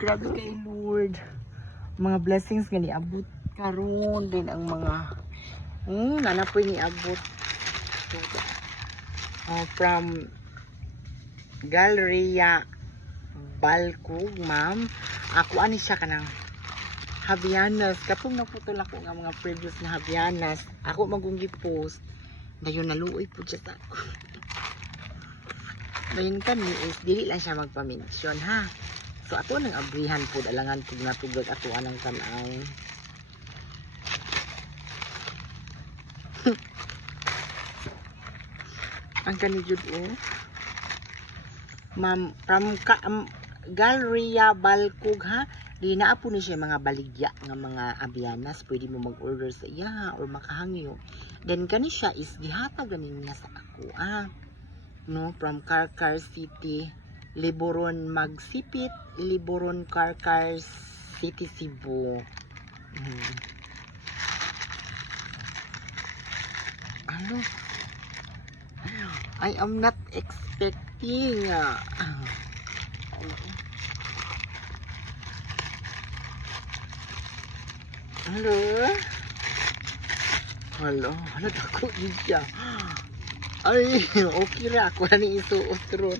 grabe kay Lord. Mga blessings nga niabot karon din ang mga nanapoy niabot. From Galleria Balcog, ma'am. Ako ani siya kanang Habianas. Kapag naputol ako nga mga previous na Habianas, ako magunggi post. Dayon naluoy po siya sa ako. Dayon kami is dili lang siya magpa-mention ha. So ato nang abrihan po alangan pud natugag ato anang tanaw. Ang kanijud ma'am from Galleria Balcog ha. Di na po ni siya mga baligya nga mga Habianas, pwede mo mag-order sa iya or makahangyo. Then kani siya is gihatag ganin niya sa ako no, from Carcar City, Liboron Magsipit, Liboron Carcar City, Cebu. Ano? I am not expecting. Hello? Hello? Ano ako din siya? Ay, okay ra. Ako na ni isuot ron.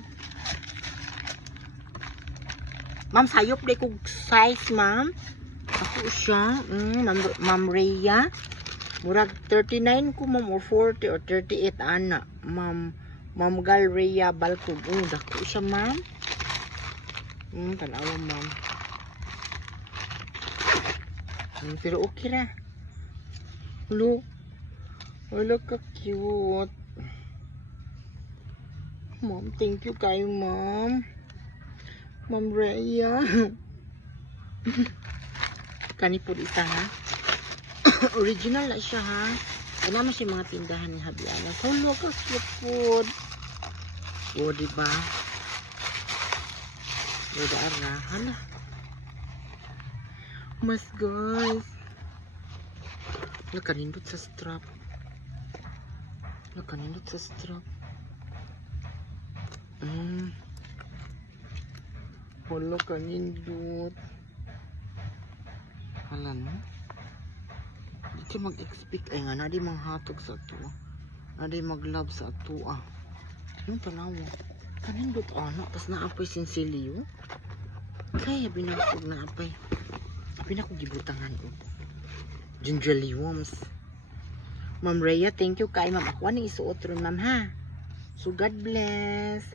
Ma'am, sayop day kong size, ma'am. Ako siya. Ma'am Rhea. Murag 39 ko, ma'am, or 40 or 38, ana. Ma'am Galleria Balcog. Dako siya, ma'am. Tanawa, ma'am. Pero okay ra. Hello? Wala ka cute. Ma'am, thank you kayo, ma'am. Ma'am Rhea. Kani po isa ha. Original na siya ha. Kaya naman siya mga tindahan ni Habianas. Hello ka cute food. Diba? Daan na. Hala. Mas guys. Nakanindot sa strap. Nakanindot sa strap. Wala kanindot. Hala no? Di siya mag-expect. Ay nga, nadi manghatog sa ito. Nadi mag-love sa ito Yung tanaw. Kanindot tas naapoy sinsilyo. Kaya binakog naapay. Pinako gibutangan Gingerly worms. Ma'am Rhea, thank you kay ma'am. Ako ni isuot ron ma'am ha. So God bless.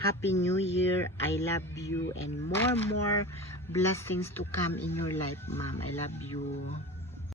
Happy New Year. I love you and more blessings to come in your life, ma'am. I love you.